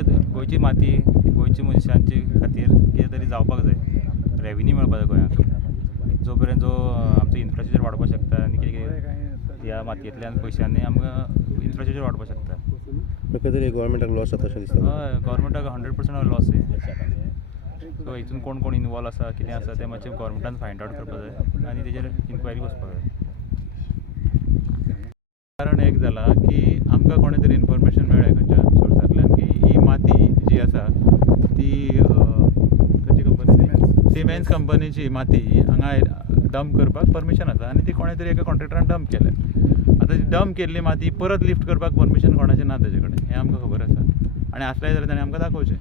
गोंयची माती गोंयची मनशांची खातीर कितें तरी जावपाक जाय, रेव्हेन्यू मेळपाक जाय गोंयांक। जो पर्यंत जो आमचो इन्फ्रास्ट्रक्चर वाडपाक शकता आनी कितें कितें ह्या मातयेंतल्यान पयशांनी आमकां इन्फ्रास्ट्रक्चर वाडपाक शकता। म्हाका तरी गोवोरमेंटाक लॉस जाता अशें दिसता। हय, गोवोरमेंटाक 100% लॉस आहे। सो हितून कोण कोण इनवॉल्व आसा कितें आसा तें मातशें गोवोरमेंटान फायंड आवट करपाक जाय आनी तेजेर इन्क्वायरी बसपाक जाय। कारण एक जाला की आमकां कोणें तरी इन्फॉर्मेशन मेळ्ळें खंयच्या सोर्सांतल्यान की ही माती जी आसा ती खंयची कंपनी, सिमेंट्स कंपनीची माती हांगा डंप करपाक परमिशन आसा आनी ती कोणें तरी एका कॉन्ट्रॅक्टरान डंप केल्या। आतां ती डंप केल्ली माती परत लिफ्ट करपाक परमिशन कोणाचें ना तेजे कडेन, हें आमकां खबर आसा आनी आसलें जाल्यार ताणें आमकां दाखोवचें।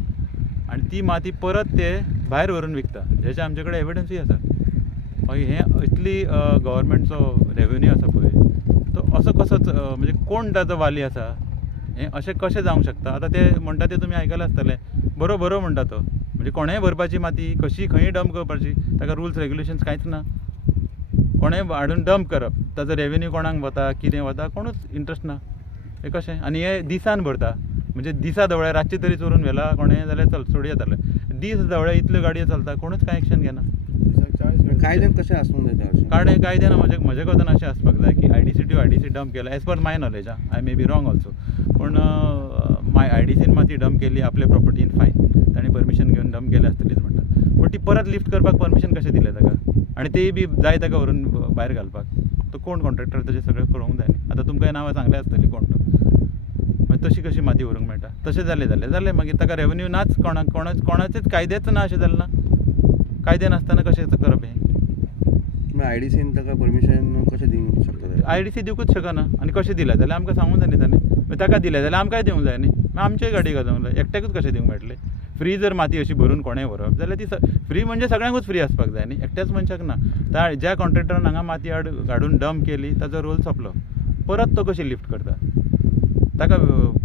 आनी ती माती परत ते भायर व्हरून विकता, जेचे आमचे कडेन एविडन्सूय आसा। मागीर हें इतली गव्हर्मेंटचो रेव्हेन्यू आसा पळय, तो असो कसोच म्हणजे कोण ताचो वाली आसा, हें अशें कशें जावंक शकता। आतां ते म्हणटा ते तुमी आयकलां आसतलें, बरो म्हणटा तो, म्हणजे कोणेंय भरपाची माती कशी खंयी डंप करपाची, ताका रुल्स रेग्युलेशन्स कांयच ना। कोणेंय हाडून डंप करप, ताचो रेव्हेन्यू कोणाक वता कितें वता कोणूच इंट्रस्ट ना। हें कशें आनी हे दिसान भरता, म्हणजे दिसा दवळे रातचे तरी चोरून व्हेला कोणें जाल्यार चल सोडी येताले, दीस दवळे इतल्यो गाडयो चलता कोणूच कांय एक्शन घेना। कायद्यान कशें आसूंक जाय? कायद्यान म्हजे कोतान अशें आसपाक जाय की आयडीसी डंप केला as per my knowledge, I may be wrong also, पूण आयडीसीन माती डंप केली आपल्या प्रॉपर्टीन फायन, ताणें परमिशन घेवन डंप केली आसतलीच म्हणटा, पूण ती परत लिफ्ट करपाक परमिशन कशें दिलें ताका, आनी तेय बी जाय ताका व्हरून भायर घालपाक, तो कोण कॉन्ट्रॅक्टर ताचें सगळें कळोवंक जाय न्ही। आतां तुमकां नांवां सांगलें आसतलीं कोण तो, मागीर तशी कशी माती व्हरूंक मेळटा, तशें जालें मागीर ताका रेव्हेन्यू नाच, कोणाचेच कायदेच ना अशें जालें ना, कायदे नासतना कशें करप हें। आयडीसीन ताका परमिशन कशें दिवंक शकता? आयडीसी दिवंकूच शकना, आनी कशें दिलें जाल्यार आमकां सांगूंक जाय न्ही ताणें, ताका दिलें जाल्यार आमकांय दिवंक जाय न्ही, मागीर आमचेय गाडी गाजोवंक जाय, एकट्याकूच कशें दिवंक मेळटलें। फ्री जर माती अशी भरून कोणेंय व्हरप जाल्यार ती फ्री म्हणजे सगळ्यांकूच फ्री आसपाक जाय न्ही, एकट्याच मनशाक ना। ज्या कॉन्ट्रॅक्टरान हांगा माती हाडून डंप केली ताचो रोल सोंपलो, परत तो कशी लिफ्ट करता, ताका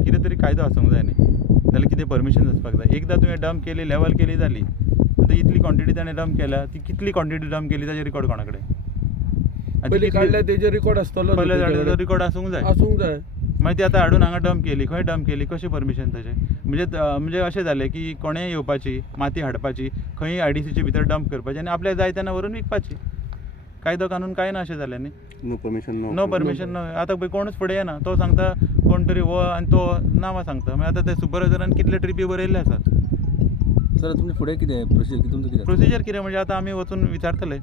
कितें तरी कायदो आसूंक जाय न्ही, जाल्यार कितें परमिशन आसपाक जाय। एकदां तुवें डंप केली, लेवल केली जाली, आतां इतली क्वॉन्टिटी ताणें डंप केल्या, ती कितली क्वॉन्टिटी डंप केली ताजें रिकॉर्ड कोणा कडेन? पयलीं काडल्या तेजेर रिकॉर्ड आसतलो, पयले रिकॉर्ड आसूंक जाय। मागीर ती आतां हाडून हांगा डंप केली, खंय डंप केली, कशें परमिशन ताचें? म्हणजे अशें जालें की कोणेंय येवपाची, माती हाडपाची, खंयी आयडीसीचे भितर डंप करपाची आनी आपल्याक जाय तेन्ना व्हरून विकपाची। कायदो कानून कांय ना अशें जालें न्ही। No permission no. आतां पळय कोणूच फुडें येना, तो सांगता कोण तरी वो आनी तो नांवां सांगता, मागीर आतां ते सुपरवायझरान कितले ट्रिपी बरयल्ले आसा। सर तुमचें फुडें कितें प्रोसिजर कितें म्हणजे आतां आमी वचून विचारतले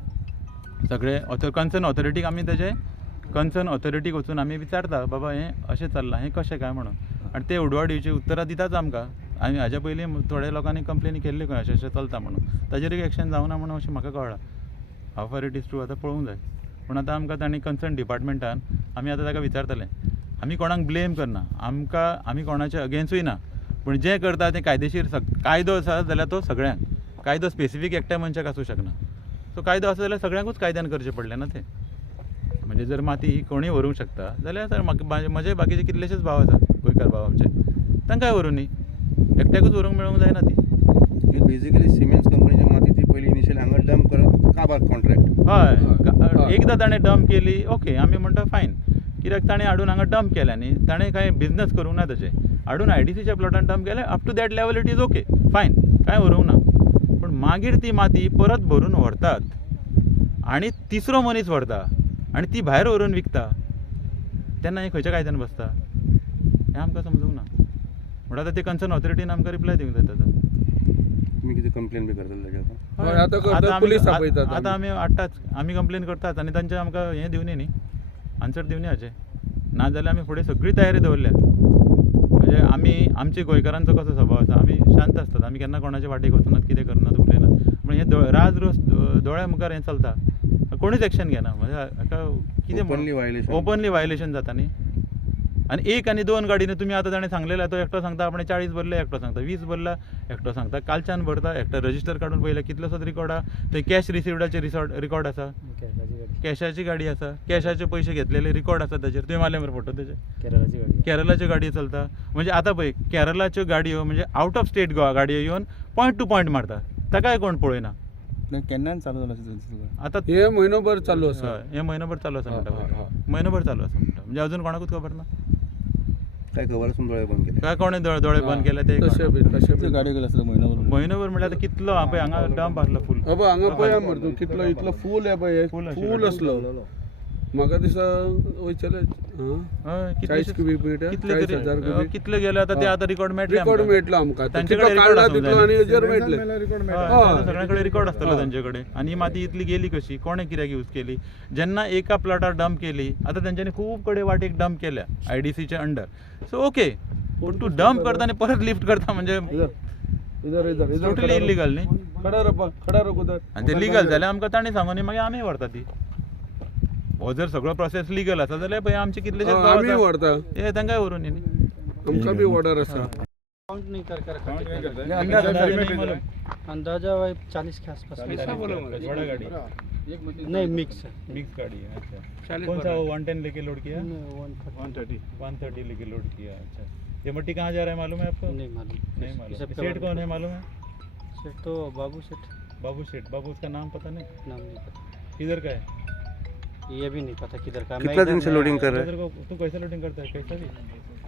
सगळे कन्सर्न ऑथॉरिटीक, आमी तेजे कन्सर्न ऑथॉरिटीक वचून आमी विचारता बाबा हें अशें चल्लां, हें कशें काय म्हणून, आनी ते उडवाडीची उतरां दिताच आमकां। आनी हाज्या पयलीं थोड्या लोकांनी कंप्लेनी केल्ली खंय अशें चलता म्हणून, ताजेरूय एक्शन जावना म्हणून अशें म्हाका कळ्ळां। हाव फार इट इज ट्रू आतां पळोवंक जाय, पूण आतां आमकां तांणी कन्सर्न डिपार्टमेंटान आमी आतां ताका विचारतले। आमी कोणाक ब्लेम करना, आमी कोणाचे अगेन्स्टूय ना, पूण जें करता तें कायदेशीर कायदो आसा जाल्यार तो सगळ्यांक, कायदो स्पेसिफीक एकट्या मनशाक आसूं शकना। सो कायदो आसा जाल्यार सगळ्यांकूच कायद्यान करचें पडलें ना तें। म्हणजे जर माती ही कोणीय व्हरूंक शकता जाल्यार सर म्हजे बाकीचे कितलेशेच भाव आसा गोंयकार भाव आमचे, तांकांय व्हरूं न्ही, एकट्याकूच व्हरूंक मेळूंक जायना ती। बेजिकली सिमेंट्स कंपनीची माती ती पयलीं इनिशियल हांगा डंप करप काबार कॉन्ट्रॅक्ट। हय, एकदां ताणें डंप केली ओके, आमी म्हणटा फायन, कित्याक ताणें हाडून हांगा डंप केल्या न्ही, ताणें कांय बिजनस करूंक ना ताचें, हाडून आयडीसीच्या प्लॉटान डंप केलें, up to that level it is okay fine, कांय व्हरूंक ना। पूण मागीर ती माती परत भरून व्हरतात आनी तिसरो मनीस व्हरता आनी ती भायर व्हरून विकता, तेन्ना हें खंयच्या कायद्यान बसता हें आमकां समजूंक ना। म्हणून आतां ते कन्सर्न ऑथॉरिटीन आमकां रिप्लाय दिवंक जाय ताचो। तुमी कितें कंप्लेन बी करतले ताजेर? आतां आमी हाडटाच, आमी कंप्लेन करतात आनी तांचें आमकां हें दिवनी न्ही, आन्सर दिवनी हाचें, नाजाल्यार आमी फुडें सगळी तयारी दवरल्या। म्हणजे आमचे गोंयकारांचो कसो स्वभाव आसा, आमी शांत आसतात, आमी केन्ना कोणाचे वाटेक वचनात, कितें करनात, उलयनात, पूण हें राज रोस दोळ्या मुखार हें चलता, कोणूच एक्शन घेना। म्हणजे हाका कितें ओपनली वायलेशन जाता न्ही। आनी 1 आनी 2 गाडीनी तुमी आतां ताणें सांगलेलें, तो एकटो सांगता आपणें 40 भरले, एकटो सांगता 20 भरला, एकटो सांगता कालच्यान भरता, एकटो रजिस्टर काडून पळयलें कितलोसोच रिकॉर्ड आसा, थंय कॅश रिसिवडाचे रिकॉर्ड आसा, कॅशाची गाडी आसा, कॅशाचे पयशे घेतलेले रिकॉर्ड आसा ताचेर, तुवें मारले मरे फोटो तेजे, केरलाच्यो गाडयो चलता। म्हणजे आतां पळय केरलाच्यो गाडयो म्हणजे आवट ऑफ स्टेट गाडयो येवन पॉयंट टू पॉयंट मारता, ताकाय कोण पळयना। केन्नान चालू जालां आतां हे म्हयनोभर चालू आसा, हें म्हयनोभर चालू आसा म्हणटा, म्हयनोभर चालू आसा म्हणटा, म्हणजे अजून कोणाकूच खबर ना। काय खबर आसून दोळे बंद केले. काय कोणे दोळे बंद केले ते तशें बी कळना. तशें बी गाडी गेली आसता म्हयनोभर म्हयनोभर म्हणल्यार आतां कितलो हांव हांगा डंप आसलो फूल. अबा हांगा पळया मरे तूं कितलो इतलो फूल आहे पळय फूल आशिल्लो. फूल असलो म्हाका दिसता वयचले हय, 40 क्यूबिक फीट कितले 40,000 क्यूबिक कितले गेले आतां ते आतां रिकॉर्ड मेळटले रिकॉर्ड आमकां. मेळटलो आमकां तांचे तितलो कडेन काडला record तितलो आसूंक आनी हेजेर मेळटले सगळ्यांकडे रिकॉर्ड आसतलो तांचे कडेन. आनी ही माती इतली गेली कशी, कोणे कित्याक यूज केली. जेन्ना एका प्लॉटार डंप केली, आतां तेंच्यांनी खूब कडेन वाटेक डंप केल्या IDCच्या अंडर. सो ओके, पूण तूं डंप करता आनी परत लिफ्ट करता म्हणजे इधर इधर इधर टोटली इलिगल न्ही. खडा रप उधर आनी ते लिगल जाल्यार आमकां ताणें सांगून मागीर आमी व्हरता ती. हो जर सगळो प्रोसेस लिगल आसा जाल्यार पळय आमचे कितलेशेच गांव आमी आसा. व्हरता हे तांकांय व्हरून न्ही. आमकां बी ऑर्डर आसा अंदाजा वही 40 के आसपास बड़ा गाड़ी नहीं मिक्स है मिक्स गाड़ी है. अच्छा, कौन सा वो 110 लेके लोड किया, 130 लेके लोड किया. अच्छा, ये मट्टी कहाँ जा रहा है मालूम है आपको? नहीं मालूम नहीं मालूम. सबके सेठ बारे कौन है मालूम है? सेठ तो बाबू सेठ बाबू सेठ. बाबू उसका नाम पता नहीं, नाम नहीं पता, किधर का है? ये भी नहीं पता किधर का. कितना दिन से लोडिंग कर रहा है? इधर को तू कैसे लोडिंग करता है, कैसा भी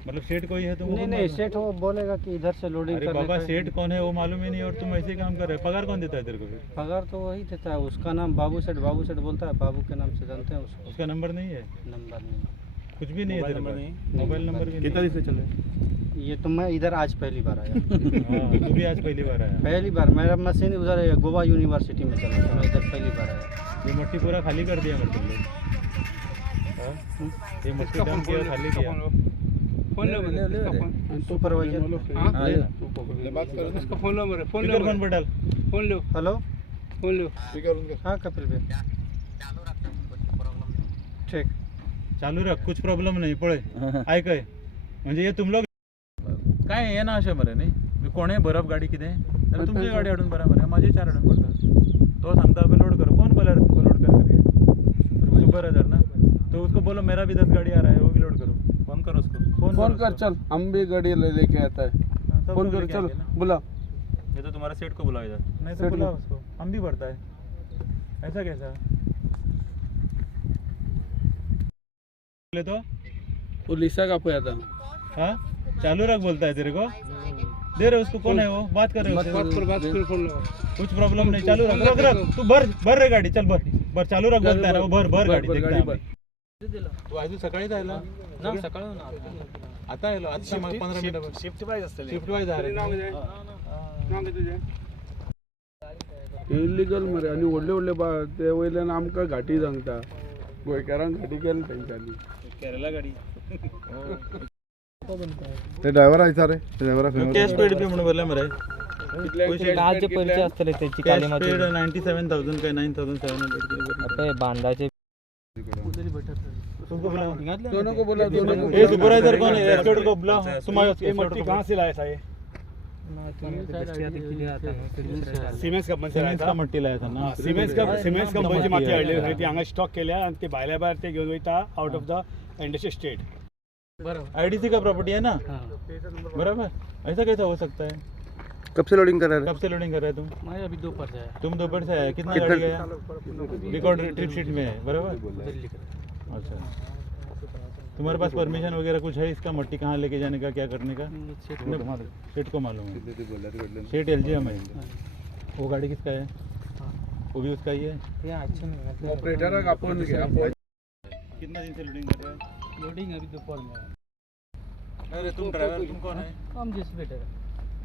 मतलब सेठ कोई है तुमको नहीं नहीं मालूम है? सेठ वो बोलेगा कि इधर से लोडिंग अरे करने बाबा का- सेठ कौन है वो मालूम ही नहीं और तुम ऐसे ही काम कर रहे हो. पगार कौन देता है तेरे को फिर? पगार तो वही देता है, उसका नाम बाबू सेठ बोलता है, बाबू के नाम से जानते हैं उसको. उसका नंबर नहीं है, नंबर नहीं, कुछ भी नहीं है तेरे पास, मोबाइल नंबर भी कितना नहीं. दिन से चल रहा है? ये तो मैं इधर आज पहली बार आया. हाँ, तू भी आज पहली बार आया. पहली बार मेरा मशीन उधर गोवा यूनिवर्सिटी में चला था, मैं इधर पहली बार आया. ये मट्टी पूरा खाली कर दिया मतलब लोग. हाँ? ये मट्टी डंप किया, खाली किया. सुपरवाइजर उसका फोन नंबर है स्पीकर फोन पर डाल. हेलो हाँ कपिल भाई ठीक. चालू रख, कुछ प्रॉब्लेम नाही. पळे ऐकय म्हणजे हे तुम लोग काय हे ना अशें मरे न्ही. कोणेय बरप गाडी कितें जाल्यार तुमची गाडी हाडून बरा मरे, म्हाजी 4 हाडून पडटा. तो सांगता अबे लोड करो, कौन बोला तुमको लोड कर करके? सुपरवाइजर ना, तो उसको बोलो मेरा भी 10 गाड़ी आ रहा है, वो भी लोड करो. फोन करो उसको, फोन कर चल हम भी गाड़ी लेके आता है. सब फोन लोग कर लेके चल आएंगे ना. बुला ये तो तुम्हारा सेठ को बुलाओ इधर. नहीं तो सेठ बुलाओ को. उसको, हम भी भरता है. ऐसा कैसा ले तो. वो लिसा का पे आता. हाँ, चालू रख बोलता है तेरे को. दे रहे उसको, कौन है वो, बात कर रहे हो उससे. कुछ प्रॉब्लम नहीं, चालू रख रख रख. तू भर रे गाडी, चल भर चालू रख बोलता है ना वो. भर गाडी देखता है. तू आज सकाळीच आयला ना सकाळ आता आयलो, आता 15 मिनिटं. शिफ्ट वाईज असते. शिफ्ट वाईज आहे. इलिगल मरे आणि व्हडले व्हडले ते वयल्यान आमकां घाटी सांगता. गोंयकारांक घाटी केली तेंच्यांनी. केरला गाडी. ते ड्रायव्हर आयचा रे, ड्रायव्हर कॅश पेड बी म्हणून बोलले मरे. आज परिचय असतले त्याची कॅश पेड 97,000 काय 9,700 आता बांधाचे तुमको बुलाओ. दोनों को बोला दोनों को. ए सुपरवाइजर कौन है, एस्कॉर्ट को बुलाओ. तुम आओ. कहाँ से लाया था ये? सिमेंस कंपनी से लाया सिमेंट था. का मट्टी लाया था ना. सिमेंस कंपनीची माती हाडली होती, ती हांगा स्टॉक केल्या आणि ते भायल्या भायर ते घेऊन वयता out of the industry state. IDC का प्रॉपर्टी है ना, बराबर. ऐसा कैसा हो सकता है? कब से लोडिंग कर रहा है? कब से लोडिंग कर रहे हो तुम? मैं अभी दोपहर से आया. तुम दोपहर से आए, कितना कितना- गाड़ी गया? रिकॉर्ड ट्रिप शीट में है, बराबर. अच्छा, तुम्हारे पास परमिशन वगैरह कुछ है इसका, मट्टी कहाँ लेके जाने का, क्या करने का? सेठ को मालूम है. सेठ LGM है. वो गाड़ी किसका है? वो भी उसका ही है. ऑपरेटर आपण घ्या. कितना दिन से लोडिंग कर रहे हो? लोडिंग अभी दोपहर में है. अरे तुम ड्राइवर, तुम कौन है? हम जिस बेटे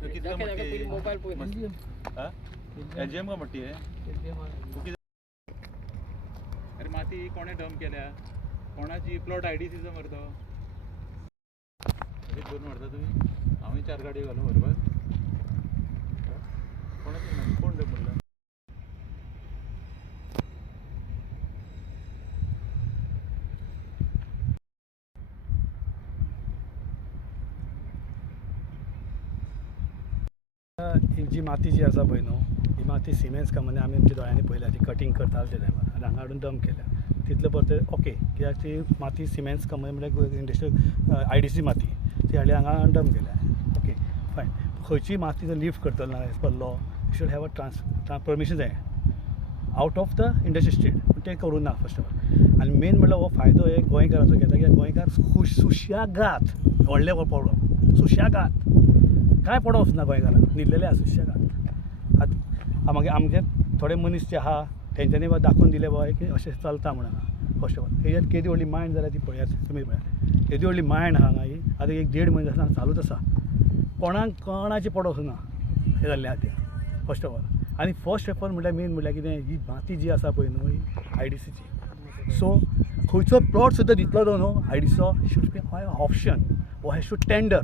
तो कितना मट्टी है? हाँ? LGM का मट्टी है. वो किती- अरे माती कोणे डंप केल्या, कोणाची प्लॉट IDCचं मरतो. एक दोन मारता तुम्ही, आम्ही 4 गाडी घालू बरोबर. कोणाची नाही, कोण डंप म्हणलं? ही जी माती जी आसा पळय न्हू, ही माती सिमेंट्स कंपनी आमी आमच्या दोळ्यांनी पळयल्या ती कटिंग करताले ते टायमार आनी हांगा हाडून डंप केल्या. तितले परते ओके, कित्याक ती माती सिमेंट्स कंपनी म्हणजे इंडस्ट्रियल IDC माती ती हाडली हांगा डंप केल्या. ओके फायन. खंयची माती जर लिफ्ट करतलो ना as per law you should have a permission जाय out of the industry estate, पूण तें करूं ना फर्स्ट ऑफ ऑल. आनी मेन म्हणल्यार हो फायदो एक गोंयकाराचो घेता, कित्याक गोंयकार सुशेगाद व्हडले प्रॉब्लम सुशेगाद कांय पडोवच ना गोंयकारांक न्हिदलेले आसा सुशेगाद आतां मागीर आमचे थोडे मनीस जे आहा तेंच्यांनी दाखोवन दिले बाय की अशें चलता म्हणून फर्स्ट ऑफ ऑल हेज्यात केदी व्हडली मायंड जाल्यार ती पळयात तुमी पळयात केदी व्हडली मायंड आहा हांगा ही आतां 1-1.5 म्हयने आसा चालूच आसा कोणाची पडोवच ना हें जाल्लें आहा तें फर्स्ट ऑफ ऑल आनी फर्स्ट ऑफ ऑल म्हणल्यार मेन म्हणल्यार कितें ही माती जी आसा पळय न्हू ही IDCची सो खंयचो प्लॉट सुद्दां दितलो तो न्हू IDCचो शूड बी ऑप्शन वो हॅज टू टेंडर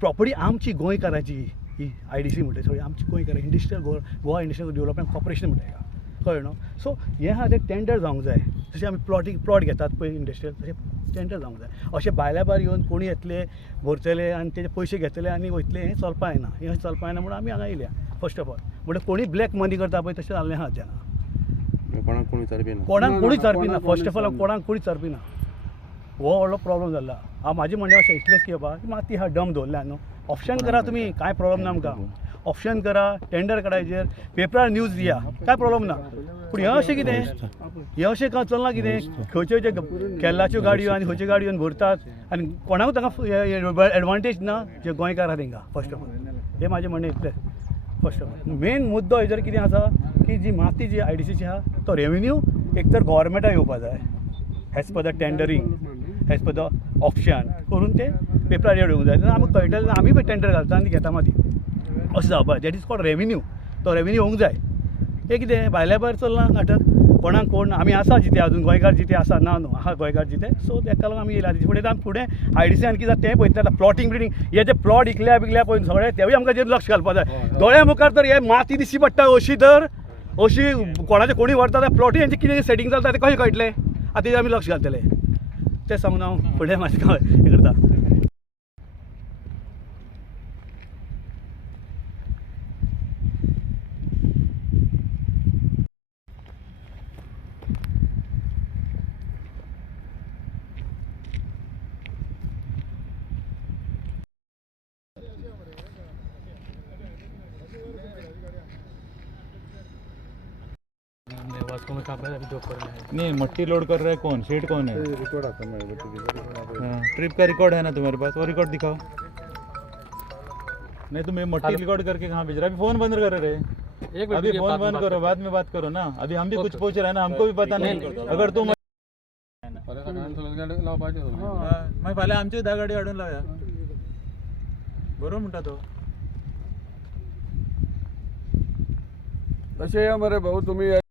प्रॉपर्टी आमची गोंयकाराची ही IDC म्हणटा सगळी आमची गोंयकार industrial Goa industrial development corporation म्हणटा हेका कळ्ळें न्हू सो हें आहा तें टेंडर जावंक जाय जशें आमी प्लॉट घेतात पळय इंडस्ट्रियल तशें टेंडर जावंक जाय अशें भायल्या भायर येवन कोणी येतले भरतले आनी तेजे पयशे घेतले आनी वयतले हें चलपा येना हें चलपा येना म्हणून आमी हांगा येयल्या फर्स्ट ऑफ ऑल म्हणजे कोणी ब्लॅक मनी करता पळय तशें जाल्लें आहा तेन्ना कोणाक कोणी विचारपी ना कोणाक कोणीच विचारपी ना फर्स्ट ऑफ ऑल कोणाक कोणीच विचारपी ना हो व्हडलो प्रॉब्लम जाल्ला हांव म्हाजें म्हणणें अशें इतलेंच की बाबा माती हा डम दवरल्या न्हू ऑप्शन करा तुमी कांय प्रॉब्लम ना आमकां ऑप्शन करा टेंडर करा हेजेर पेपरार न्यूज दिया कांय प्रॉब्लम ना पूण हें अशें कितें हें अशें चलना कितें खंयच्यो ज्यो केरलाच्यो गाडयो आनी खंयच्यो गाडयो येवन भरतात आनी कोणाकूच तांकां एडवांटेज ना जे गोंयकार आहा तांकां फर्स्ट ऑफ ऑल हें म्हाजें म्हणणें इतलें फर्स्ट ऑफ ऑल मेन मुद्दो हेजेर कितें आसा की जी माती जी IDCची आहा तो रेव्हेन्यू एक तर गोवोरमेंटाक येवपा जाय as per the tendering as per the option करून ते पेपरार येवंक जाय आमकां कळटलें आमी पळय टेंडर घालता आनी घेता माती अशें जावपा दॅट इज कॉल्ड रेव्हेन्यू तो रेव्हेन्यू येवंक जाय हें कितें भायल्या भायर चलना नाटक कोणाक कोण आमी आसा जिते अजून गोंयकार जिते आसा ना न्हू आहा गोंयकार जिते सो ताका लागून आमी येयला फुडें IDCन कितें जाता तें पळयता प्लॉटींग ब्रिडींग हे जे प्लॉट इकल्या पळय सगळे तेवूय आमकां जेर लक्ष घालपा जाय दोळ्या मुखार तर हे माती दिसची पडटा अशी तर अशी कोणाचे कोणी व्हरता त्या प्लॉटी हेंचें कितें सेटींग चलता तें कशें कळटलें आतां तेजेर आमी लक्ष घालतले तें सांगून हांव फुडें म्हाजें हें करता नहीं मट्टी लोड कर रहा है कौन सेठ कौन है रिकॉर्ड आता है ट्रिप का रिकॉर्ड है ना तुम्हारे पास वो रिकॉर्ड दिखाओ नहीं तुम ये मट्टी रिकॉर्ड करके कहाँ भेज रहा है अभी फोन बंद कर रहे अभी फोन बंद करो बाद में बात करो ना अभी हम भी कुछ पूछ रहे हैं ना हमको भी पता नहीं अगर तुम मैं फाले आमची 10 गाडी हाडून लावया बरोबर म्हणटा तो तशें या मरे भाऊ तुम्ही